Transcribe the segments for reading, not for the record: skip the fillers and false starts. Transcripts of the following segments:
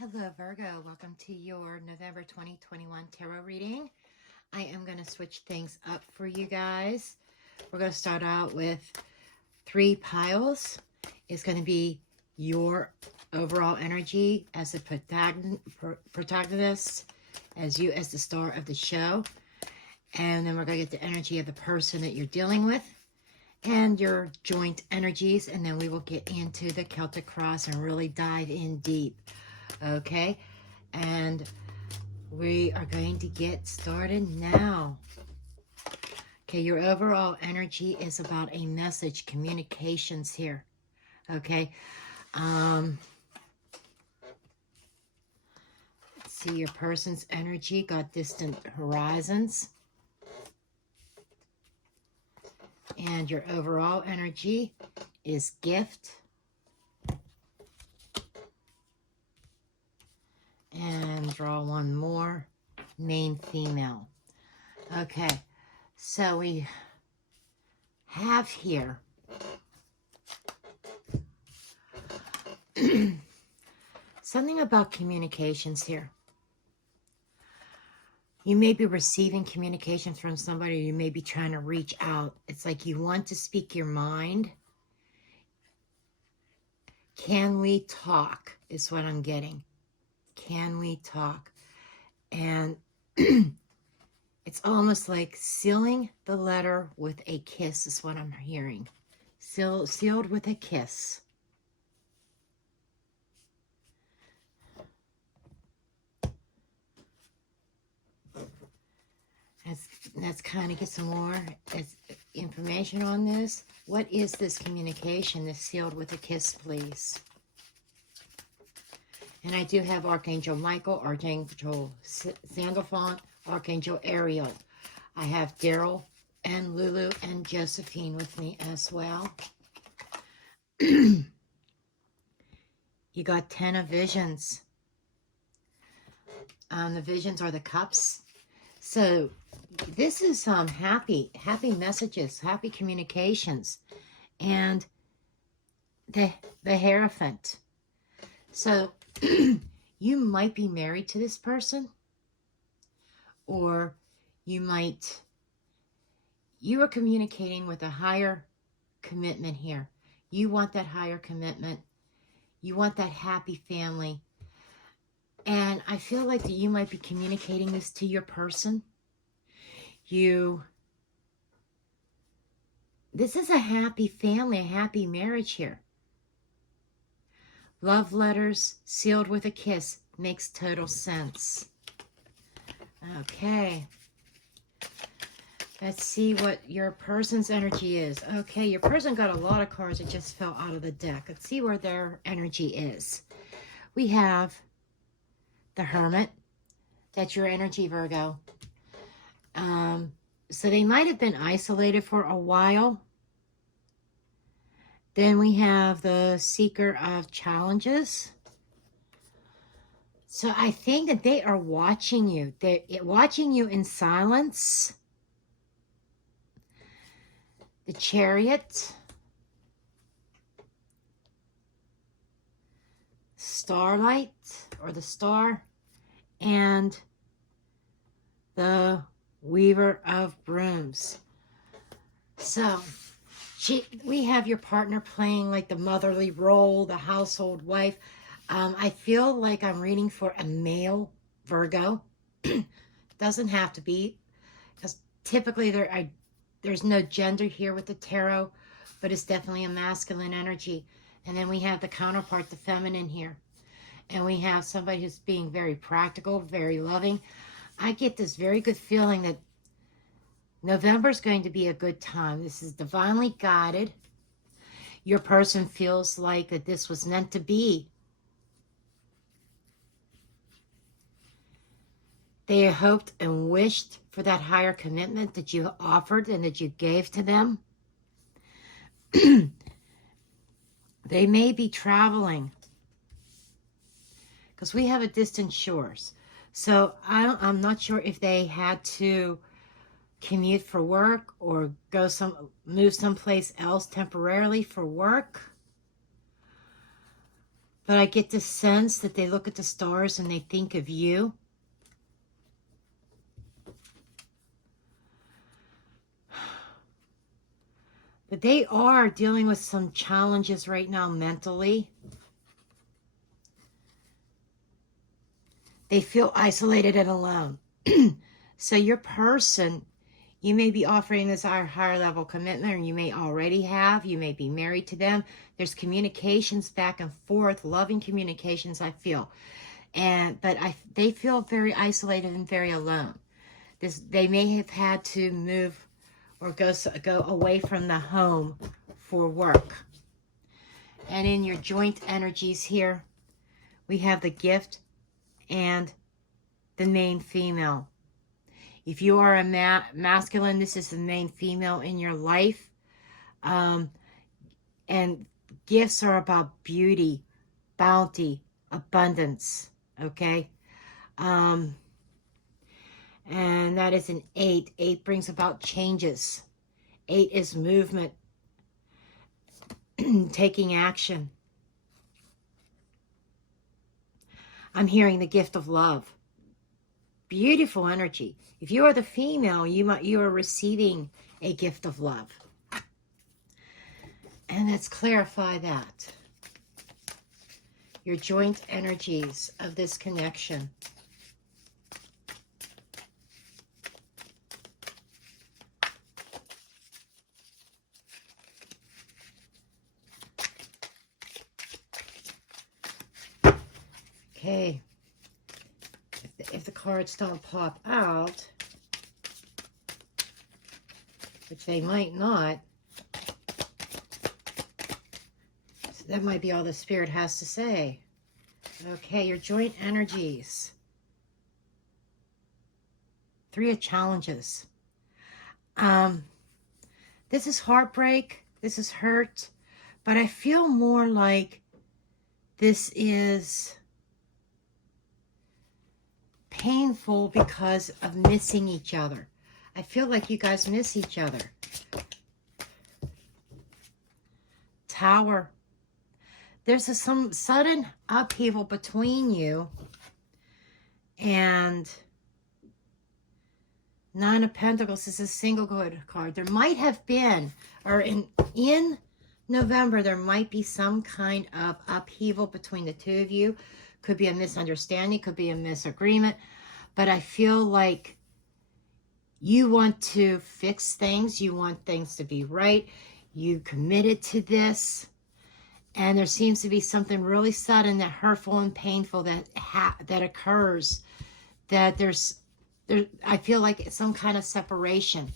Hello, Virgo. Welcome to your November 2021 tarot reading. I am going to switch things up for you guys. We're going to start out with 3 piles. It's going to be your overall energy as the protagonist, as you as the star of the show. And then we're going to get the energy of the person that you're dealing with and your joint energies. And then we will get into the Celtic Cross and really dive in deep. Okay, and we are going to get started now. Okay, your overall energy is about a message, communications here. Okay, let's see, your person's energy got distant horizons, and your overall energy is gift. And draw one more, main female. Okay, so we have here something about communications here. You may be receiving communications from somebody, or you may be trying to reach out. It's like you want to speak your mind. Can we talk is what I'm getting. Can we talk? And it's almost like sealing the letter with a kiss is what I'm hearing. Sealed with a kiss. Let's kind of get some more information on this. What is this communication that's sealed with a kiss, please? And I do have Archangel Michael, Archangel Sandalphon, Archangel Ariel. I have Daryl and Lulu and Josephine with me as well. You got 10 of visions. The visions are the cups. So this is happy messages, happy communications. And the Hierophant. So you might be married to this person, or you are communicating with a higher commitment here. You want that higher commitment. You want that happy family. And I feel like that you might be communicating this to your person. This is a happy family, a happy marriage here. Love letters sealed with a kiss makes total sense. Okay. Let's see what your person's energy is. Okay, your person got a lot of cards that just fell out of the deck. Let's see where their energy is. We have the Hermit. That's your energy, Virgo. So they might have been isolated for a while. Then we have the Seeker of Challenges. So I think that they are watching you. They're watching you in silence. The Chariot. Starlight, or the Star. And the Weaver of Brooms. So we have your partner playing like the motherly role, the household wife. I feel like I'm reading for a male Virgo. Doesn't have to be, because typically there's no gender here with the tarot, but it's definitely a masculine energy. And then we have the counterpart, the feminine here. And we have somebody who's being very practical, very loving. I get this very good feeling that November is going to be a good time. This is divinely guided. Your person feels like that this was meant to be. They hoped and wished for that higher commitment that you offered and that you gave to them. They may be traveling, because we have a distant shores. So I'm not sure if they had to commute for work or move someplace else temporarily for work. But I get the sense that they look at the stars and they think of you. But they are dealing with some challenges right now mentally. They feel isolated and alone. So your person, you may be offering this higher level commitment, or you may already have. You may be married to them. There's communications back and forth, loving communications, I feel. But they feel very isolated and very alone. They may have had to move or go away from the home for work. And in your joint energies here, we have the gift and the main female. If you are a masculine, this is the main female in your life. And gifts are about beauty, bounty, abundance, okay? And that is an 8. 8 brings about changes. 8 is movement, taking action. I'm hearing the gift of love. Beautiful energy. If you are the female, you are receiving a gift of love. And let's clarify that. Your joint energies of this connection. Okay. If the cards don't pop out, which they might not, so that might be all the Spirit has to say. Okay, your joint energies. 3 of challenges. This is heartbreak. This is hurt. But I feel more like this is painful because of missing each other. I feel like you guys miss each other. Tower. There's some sudden upheaval between you. And 9 of Pentacles is a single card. There might have been, or in November, there might be some kind of upheaval between the two of you. Could be a misunderstanding, could be a misagreement. But I feel like you want to fix things. You want things to be right. You committed to this. And there seems to be something really sudden, that hurtful and painful that occurs. That I feel like it's some kind of separation,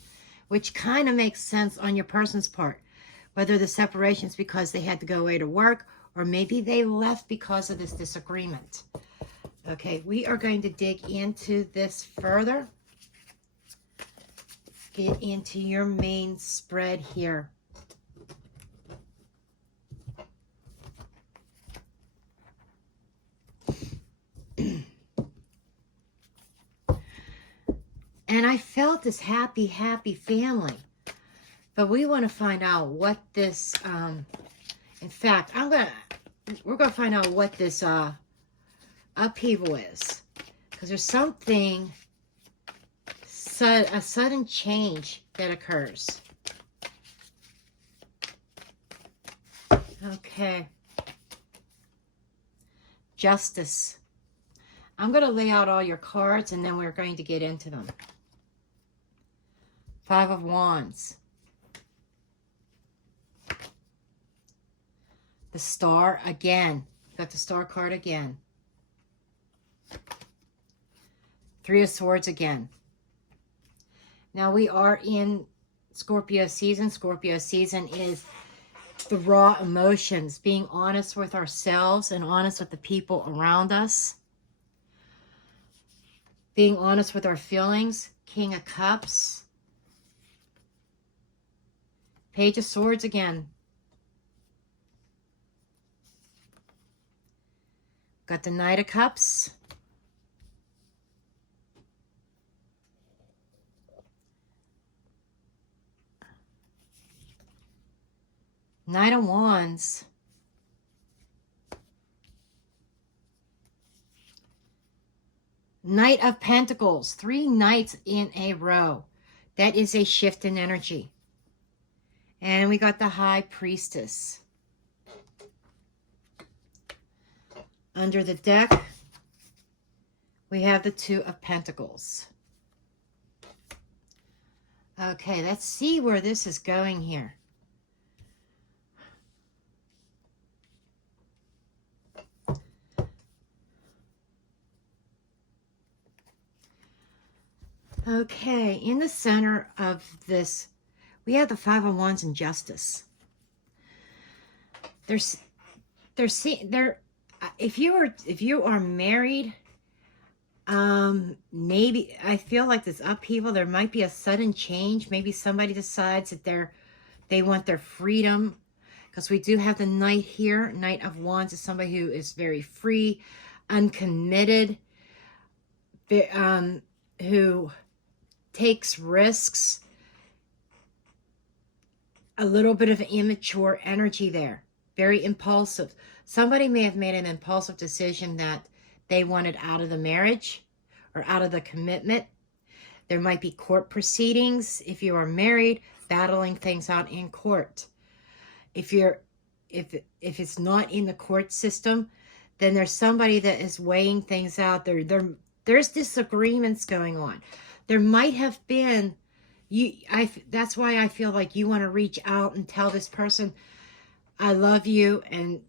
which kind of makes sense on your person's part. Whether the separation is because they had to go away to work, or maybe they left because of this disagreement. Okay, we are going to dig into this further. Get into your main spread here. And I felt this happy, happy family. But we want to find out what this, in fact, we're going to find out what this upheaval is. Because there's something, a sudden change that occurs. Okay. Justice. I'm going to lay out all your cards and then we're going to get into them. 5 of Wands. The Star again. Got the Star card again. 3 of Swords again. Now we are in Scorpio season. Scorpio season is the raw emotions, being honest with ourselves and honest with the people around us. Being honest with our feelings. King of Cups. Page of Swords again. Got the Knight of Cups. Knight of Wands. Knight of Pentacles, 3 nights in a row. That is a shift in energy. And we got the High Priestess. Under the deck, we have the 2 of Pentacles. Okay, let's see where this is going here. Okay, in the center of this, we have the 5 of Wands and Justice. If you are married, maybe I feel like this upheaval, there might be a sudden change. Maybe somebody decides that they want their freedom, because we do have the Knight here. Knight of Wands is somebody who is very free, uncommitted, who takes risks. A little bit of immature energy there. Very impulsive. Somebody may have made an impulsive decision that they wanted out of the marriage or out of the commitment. There might be court proceedings. If you are married, battling things out in court. If it's not in the court system, then there's somebody that is weighing things out. There's disagreements going on. There might have been, that's why I feel like you want to reach out and tell this person, I love you, and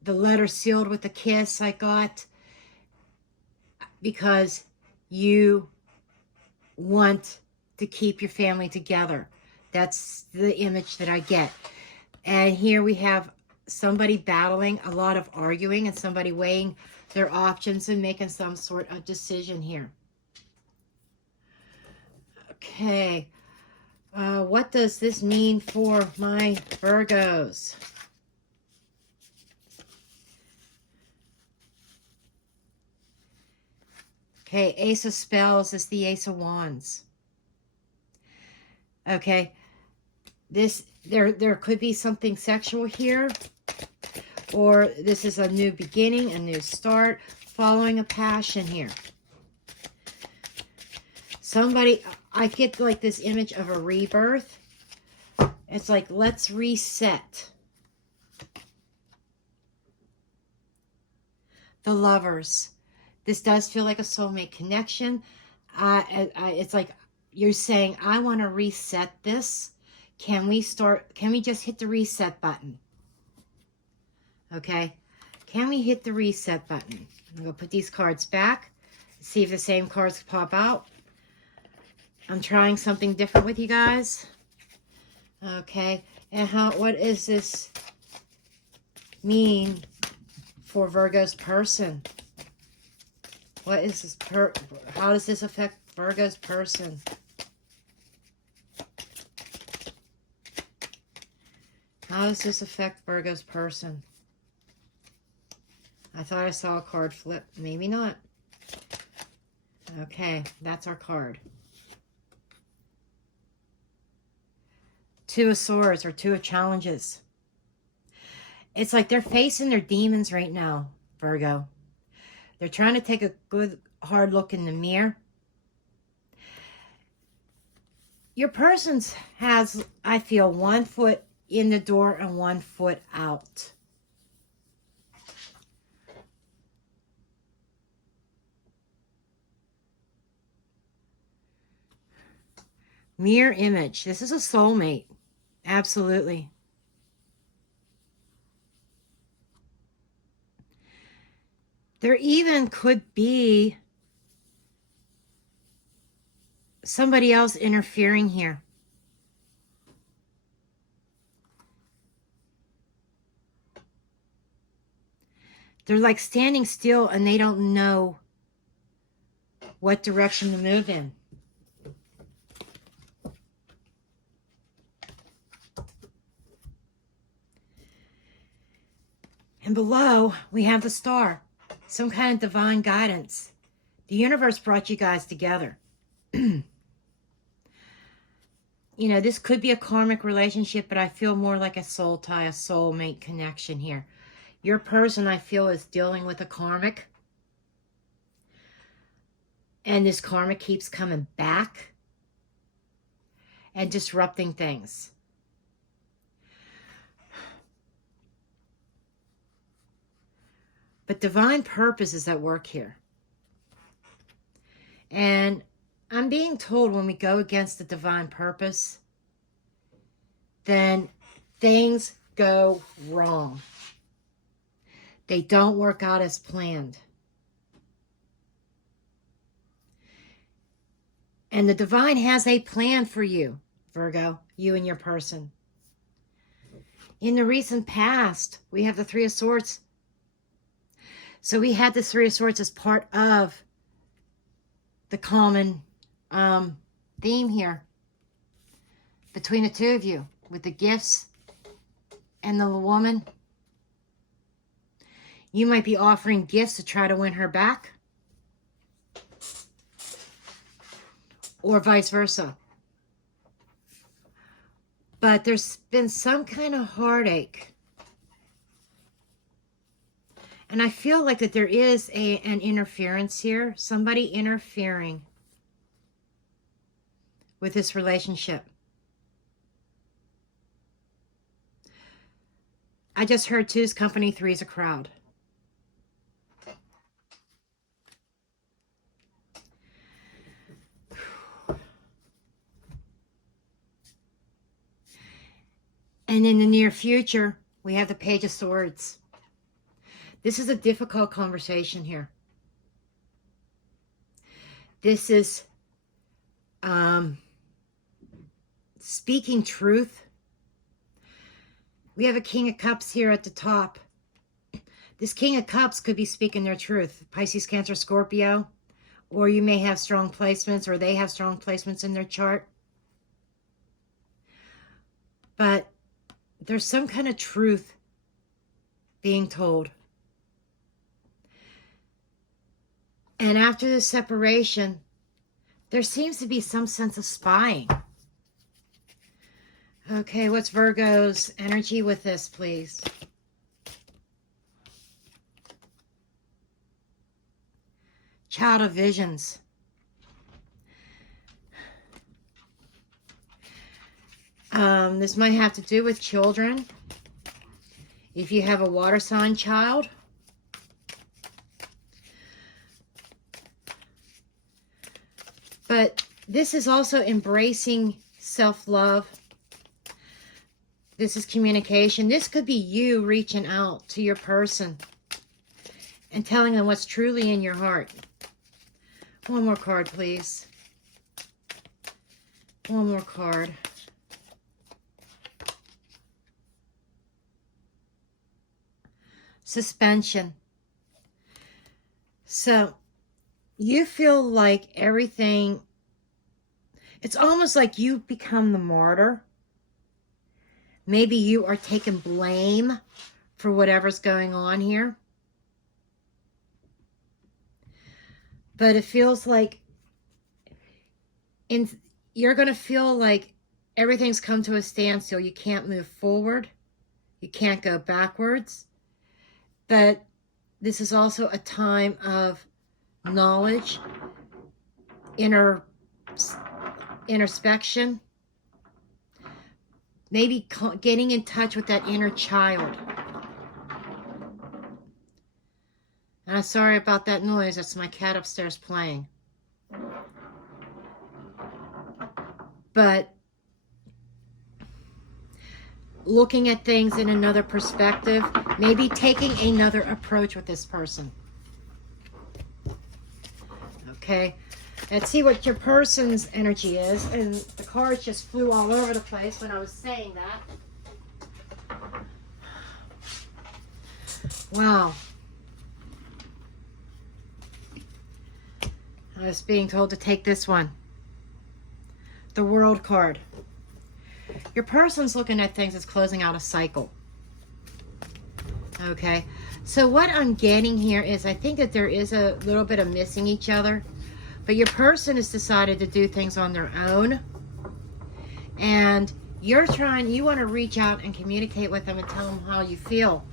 the letter sealed with a kiss I got, because you want to keep your family together. That's the image that I get. And here we have somebody battling, a lot of arguing, and somebody weighing their options and making some sort of decision here. Okay, what does this mean for my Virgos? Okay, Ace of Spells is the Ace of Wands. Okay, there could be something sexual here, or this is a new beginning, a new start, following a passion here. Somebody, I get like this image of a rebirth. It's like, let's reset. The Lovers. This does feel like a soulmate connection. It's like you're saying, I want to reset this. Can we just hit the reset button? Okay. Can we hit the reset button? I'm going to put these cards back. See if the same cards pop out. I'm trying something different with you guys. Okay. And what does this mean for Virgo's person? What is this how does this affect Virgo's person? How does this affect Virgo's person? I thought I saw a card flip. Maybe not. Okay, that's our card. 2 of Swords, or 2 of Challenges. It's like they're facing their demons right now, Virgo. They're trying to take a good, hard look in the mirror. Your person has, I feel, 1 foot in the door and 1 foot out. Mirror image. This is a soulmate. Absolutely. There even could be somebody else interfering here. They're like standing still and they don't know what direction to move in. And below, we have the Star. Some kind of divine guidance. The universe brought you guys together. You know, this could be a karmic relationship, but I feel more like a soul tie, a soulmate connection here. Your person, I feel, is dealing with a karmic. And this karma keeps coming back and disrupting things. But divine purpose is at work here. And I'm being told when we go against the divine purpose, then things go wrong. They don't work out as planned. And the divine has a plan for you, Virgo, you and your person. In the recent past, we have the Three of Swords. So we had the Three of Swords as part of the common theme here between the two of you, with the gifts and the woman. You might be offering gifts to try to win her back, or vice versa. But there's been some kind of heartache. And I feel like that there is an interference here. Somebody interfering with this relationship. I just heard 2's company, 3's a crowd. And in the near future, we have the Page of Swords. This is a difficult conversation here. This is speaking truth. We have a King of Cups here at the top. This King of Cups could be speaking their truth. Pisces, Cancer, Scorpio. Or you may have strong placements, or they have strong placements in their chart. But there's some kind of truth being told. And after the separation, there seems to be some sense of spying. Okay, what's Virgo's energy with this, please? Child of visions. This might have to do with children. If you have a water sign child. But this is also embracing self-love. This is communication. This could be you reaching out to your person and telling them what's truly in your heart. One more card, please. One more card. Suspension. So you feel like everything, it's almost like you become the martyr. Maybe you are taking blame for whatever's going on here. But it feels like you're going to feel like everything's come to a standstill. You can't move forward. You can't go backwards. But this is also a time of knowledge, introspection, maybe getting in touch with that inner child. And I'm sorry about that noise. That's my cat upstairs playing. But looking at things in another perspective, maybe taking another approach with this person. Okay, let's see what your person's energy is. And the cards just flew all over the place when I was saying that. Wow. I was being told to take this one. The World card. Your person's looking at things as closing out a cycle. Okay, so what I'm getting here is I think that there is a little bit of missing each other, but your person has decided to do things on their own, and you want to reach out and communicate with them and tell them how you feel.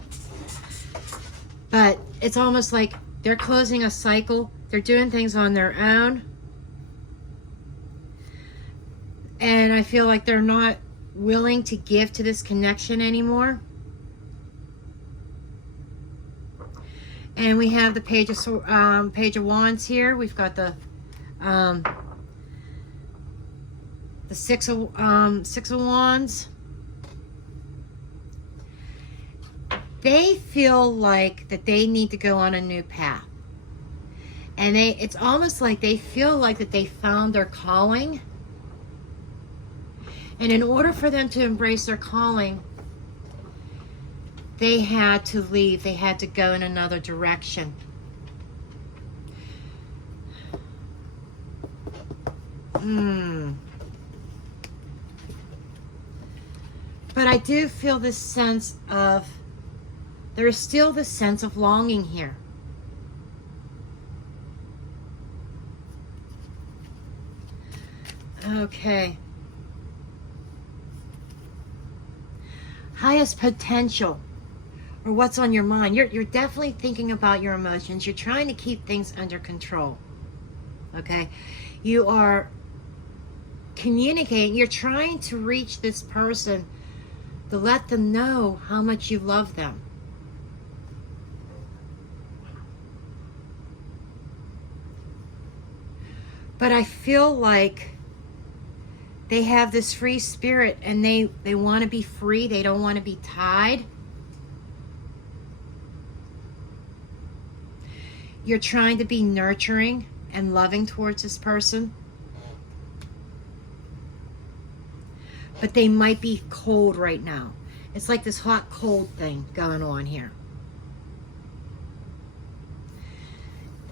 But it's almost like They're closing a cycle. They're doing things on their own. And I feel like they're not willing to give to this connection anymore. And we have the Page of Wands here. We've got the Six of Wands. They feel like that they need to go on a new path. And it's almost like they feel like that they found their calling. And in order for them to embrace their calling, they had to leave. They had to go in another direction. But I do feel this sense of, there is still this sense of longing here. Okay. Highest potential, or what's on your mind. You're definitely thinking about your emotions. You're trying to keep things under control. Okay? You are communicating. You're trying to reach this person to let them know how much you love them. But I feel like they have this free spirit, and they want to be free. They don't want to be tied. You're trying to be nurturing and loving towards this person. But they might be cold right now. It's like this hot cold thing going on here.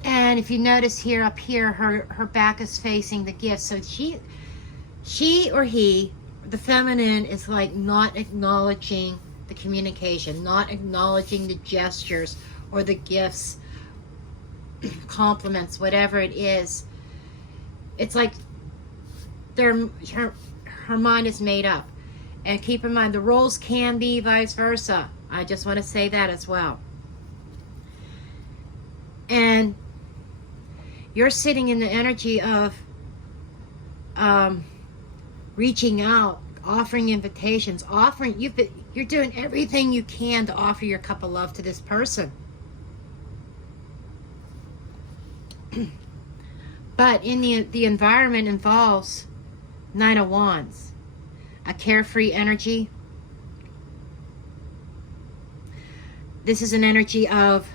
And if you notice here, up here, her back is facing the gift. So she or he, the feminine, is like not acknowledging the communication, not acknowledging the gestures or the gifts, compliments, whatever it is. It's like her mind is made up. And keep in mind, the roles can be vice versa. I just want to say that as well. And you're sitting in the energy of reaching out, offering invitations, you're doing everything you can to offer your cup of love to this person. But in the environment involves Nine of Wands, a carefree energy. This is an energy of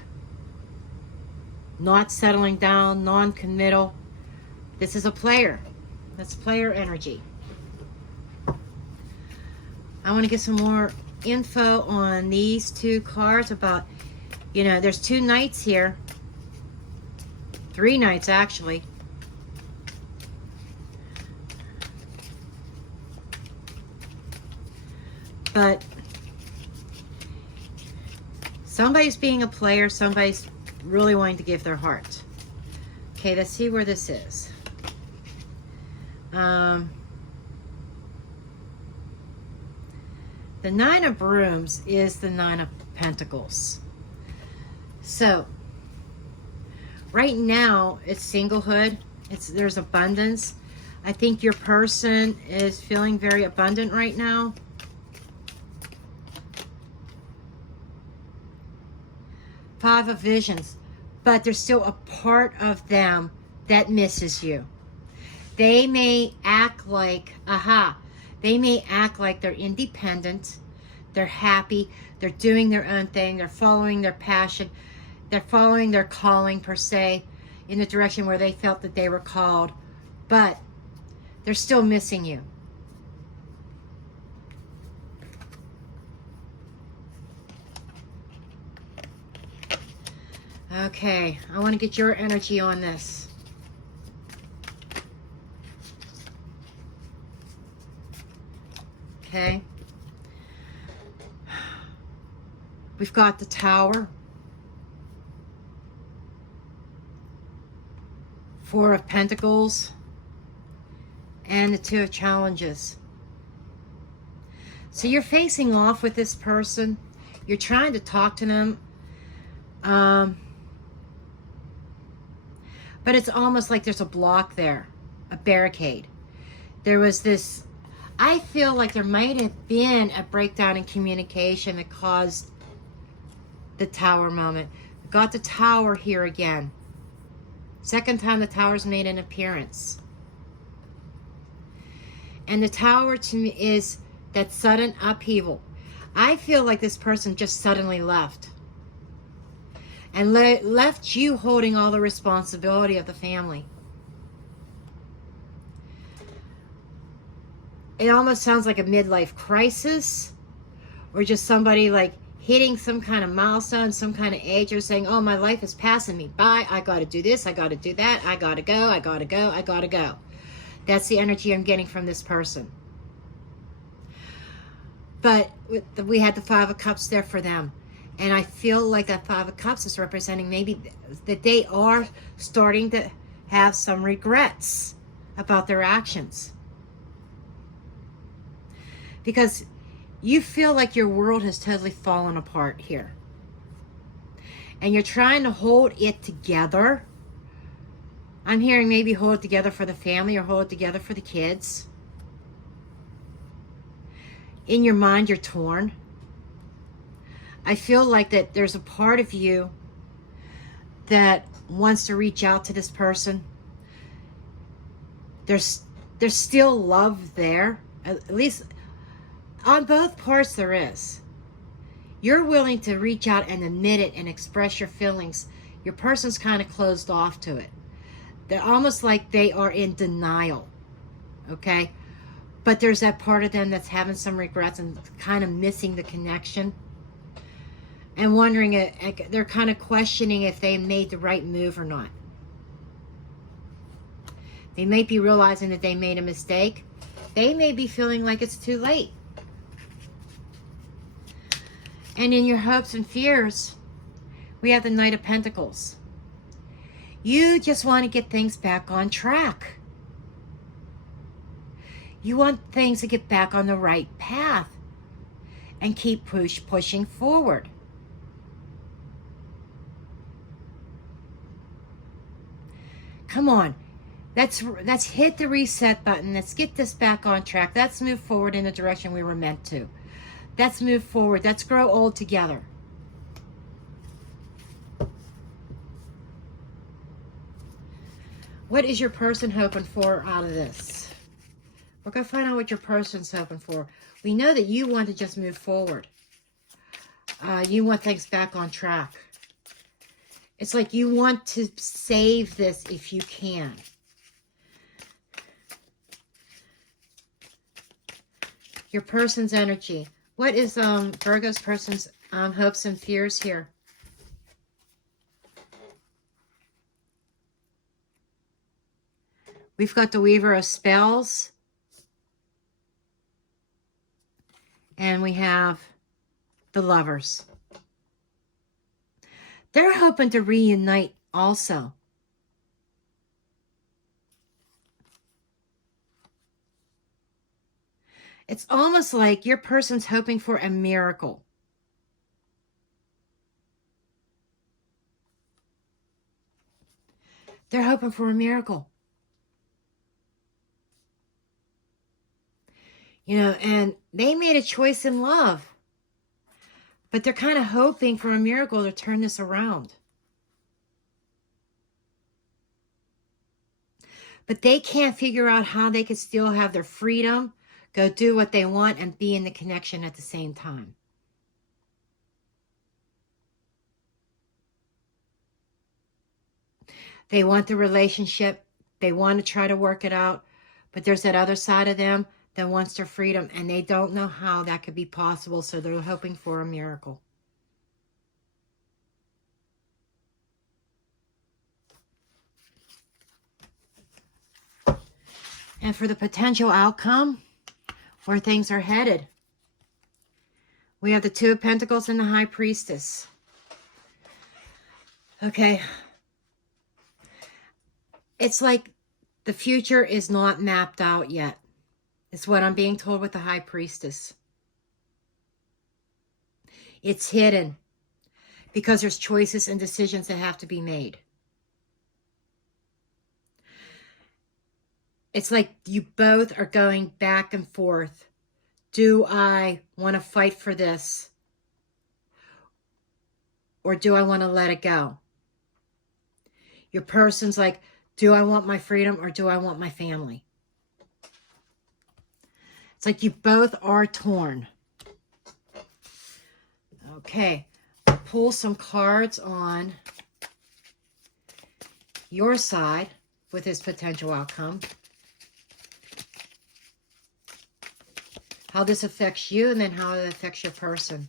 not settling down, non-committal. This is a player. That's player energy. I want to get some more info on these two cards about, there's 2 knights here. 3 knights, actually. But somebody's being a player, somebody's really wanting to give their heart. Okay, let's see where this is. The Nine of Brooms is the Nine of Pentacles. So, right now, it's singlehood. There's abundance. I think your person is feeling very abundant right now. Five of Visions. But there's still a part of them that misses you. They may act like, they may act like they're independent, they're happy, they're doing their own thing, they're following their passion, they're following their calling per se, in the direction where they felt that they were called, but they're still missing you. Okay, I want to get your energy on this. Okay. We've got the Tower. 4 of Pentacles. And the 2 of Challenges. So you're facing off with this person. You're trying to talk to them. But it's almost like there's a block there, a barricade. There was this, I feel like there might have been a breakdown in communication that caused the tower moment. Got the tower here again. Second time the tower's made an appearance. And the tower to me is that sudden upheaval. I feel like this person just suddenly left. And left you holding all the responsibility of the family. It almost sounds like a midlife crisis, or just somebody like hitting some kind of milestone, some kind of age, or saying, oh, my life is passing me by. I got to do this. I got to do that. I got to go. I got to go. I got to go. That's the energy I'm getting from this person. But we had the Five of Cups there for them. And I feel like that Five of Cups is representing maybe that they are starting to have some regrets about their actions. Because you feel like your world has totally fallen apart here. And you're trying to hold it together. I'm hearing maybe hold it together for the family or hold it together for the kids. In your mind, you're torn. I feel like that there's a part of you that wants to reach out to this person. There's still love there. At least on both parts there is. You're willing to reach out and admit it and express your feelings. Your person's kind of closed off to it. They're almost like they are in denial. Okay? But there's that part of them that's having some regrets and kind of missing the connection. And wondering, they're kind of questioning if they made the right move or not. They may be realizing that they made a mistake. They may be feeling like it's too late. And in your hopes and fears, we have the Knight of Pentacles. You just want to get things back on track. You want things to get back on the right path and keep pushing forward. Come on. Let's hit the reset button. Let's get this back on track. Let's move forward in the direction we were meant to. Let's move forward. Let's grow old together. What is your person hoping for out of this? We're going to find out what your person's hoping for. We know that you want to just move forward. You want things back on track. It's like you want to save this if you can. Your person's energy. What is Virgo's person's hopes and fears here? We've got the Weaver of Spells. And we have the Lovers. They're hoping to reunite also. It's almost like your person's hoping for a miracle. They're hoping for a miracle. You know, and they made a choice in love. But they're kind of hoping for a miracle to turn this around. But they can't figure out how they could still have their freedom, go do what they want, and be in the connection at the same time. They want the relationship. They want to try to work it out. But there's that other side of them that wants their freedom, and they don't know how that could be possible, so they're hoping for a miracle. And for the potential outcome, where things are headed, we have the Two of Pentacles and the High Priestess. Okay. It's like the future is not mapped out yet. It's what I'm being told with the High Priestess. It's hidden because there's choices and decisions that have to be made. it's like you both are going back and forth. Do I want to fight for this? Or do I want to let it go? Your person's like, do I want my freedom or do I want my family? It's like you both are torn. Okay, pull some cards on your side with this potential outcome. How this affects you and then how it affects your person.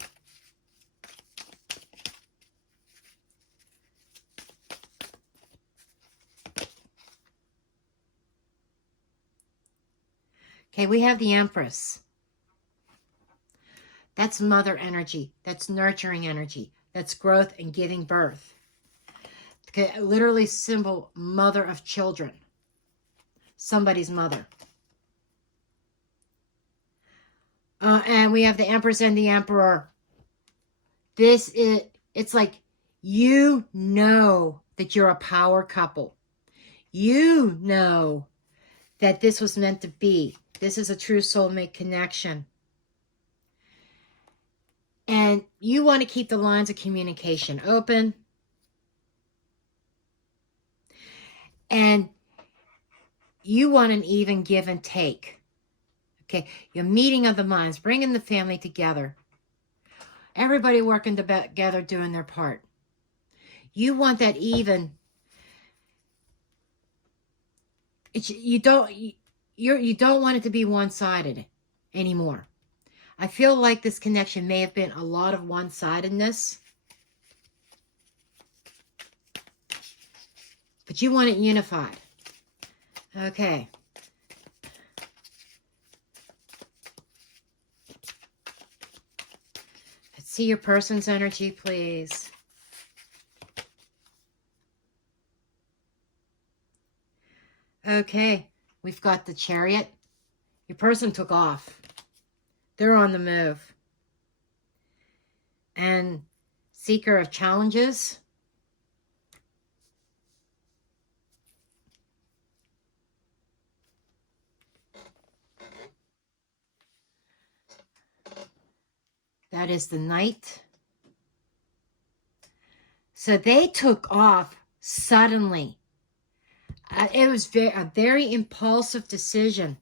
Okay, we have the Empress. That's mother energy. That's nurturing energy. That's growth and giving birth. Okay, literally symbol mother of children. Somebody's mother. And we have the Empress and the Emperor. It's like you know that you're a power couple. You know that this was meant to be. This is a true soulmate connection. And you want to keep the lines of communication open. And you want an even give and take. Okay, your meeting of the minds, bringing the family together. Everybody working together, doing their part. You want that even. You don't want it to be one-sided anymore. I feel like this connection may have been a lot of one-sidedness. But you want it unified. Okay. Let's see your person's energy, please. Okay. We've got the Chariot. Your person took off. They're on the move. And Seeker of Challenges. That is the Knight. So they took off suddenly. It was a very impulsive decision.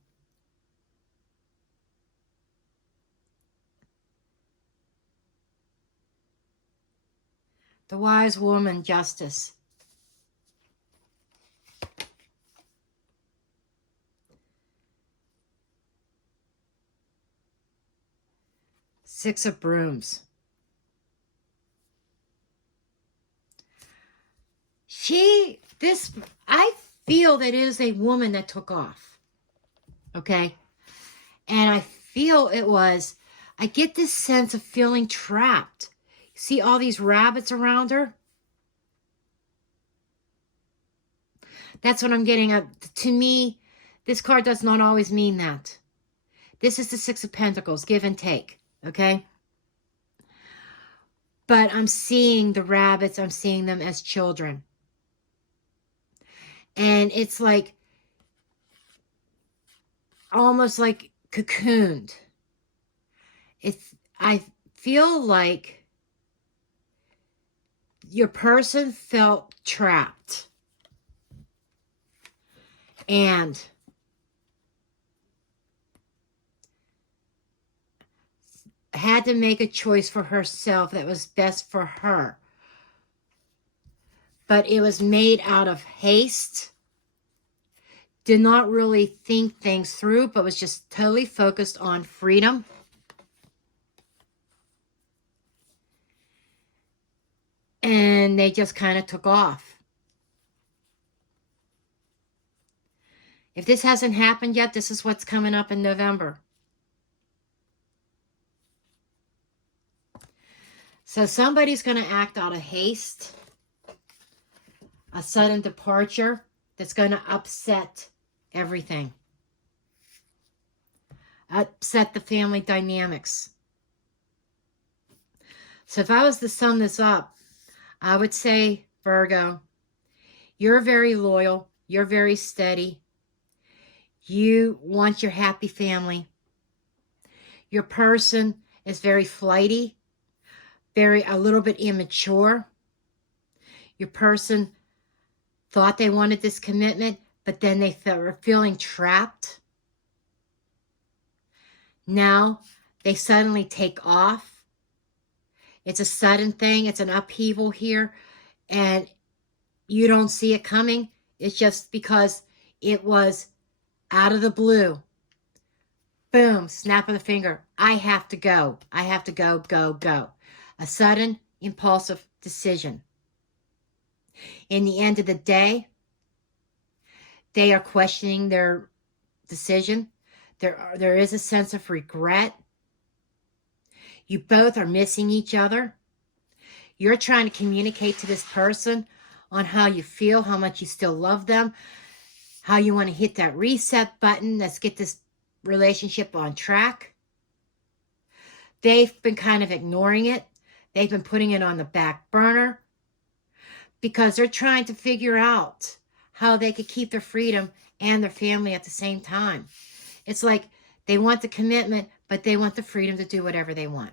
The Wise Woman, Justice. Six of Brooms. I feel that it is a woman that took off. Okay? And I feel I get this sense of feeling trapped. See all these rabbits around her? That's what I'm getting at. To me, this card does not always mean that. This is the Six of Pentacles, give and take. Okay? But I'm seeing the rabbits, I'm seeing them as children. And it's like, almost like cocooned. I feel like your person felt trapped. And had to make a choice for herself that was best for her. But it was made out of haste. Did not really think things through, but was just totally focused on freedom. And they just kind of took off. If this hasn't happened yet, this is what's coming up in November. So somebody's going to act out of haste. A sudden departure that's going to upset everything. Upset the family dynamics. So if I was to sum this up, I would say, Virgo, you're very loyal. You're very steady. You want your happy family. Your person is very flighty, a little bit immature. Your person thought they wanted this commitment, but then they were feeling trapped. Now they suddenly take off. It's a sudden thing. It's an upheaval here, and you don't see it coming. It's just because it was out of the blue. Boom, snap of the finger. I have to go. I have to go, go, go. A sudden, impulsive decision. In the end of the day, they are questioning their decision. There is a sense of regret. You both are missing each other. You're trying to communicate to this person on how you feel, how much you still love them, how you want to hit that reset button. Let's get this relationship on track. They've been kind of ignoring it. They've been putting it on the back burner because they're trying to figure out how they could keep their freedom and their family at the same time. It's like they want the commitment, but they want the freedom to do whatever they want.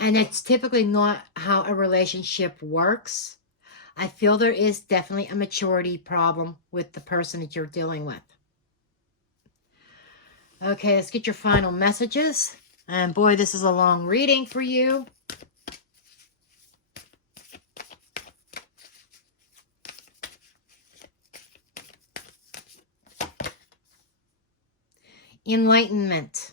And it's typically not how a relationship works. I feel there is definitely a maturity problem with the person that you're dealing with. Okay, let's get your final messages. And boy, this is a long reading for you. Enlightenment.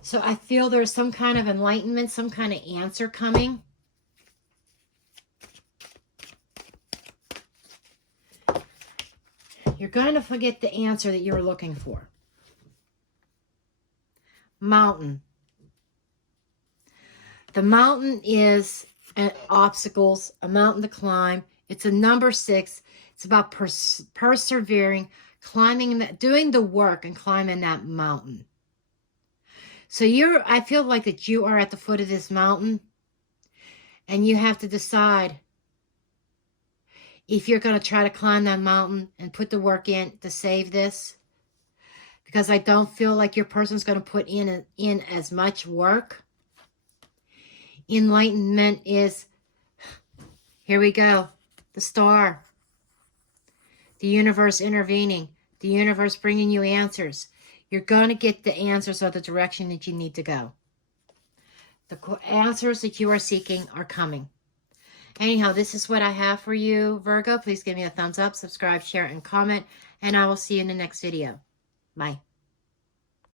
So I feel there's some kind of enlightenment, some kind of answer coming. You're going to forget the answer that you were looking for. Mountain. The mountain is obstacles, a mountain to climb. It's a number 6. It's about persevering, climbing, doing the work and climbing that mountain. So I feel like that you are at the foot of this mountain and you have to decide if you're going to try to climb that mountain and put the work in to save this. Because I don't feel like your person's going to put in as much work. Enlightenment is, here we go, the star. The universe intervening. The universe bringing you answers. You're going to get the answers of the direction that you need to go. The answers that you are seeking are coming. Anyhow, this is what I have for you, Virgo. Please give me a thumbs up, subscribe, share, and comment. And I will see you in the next video. Bye.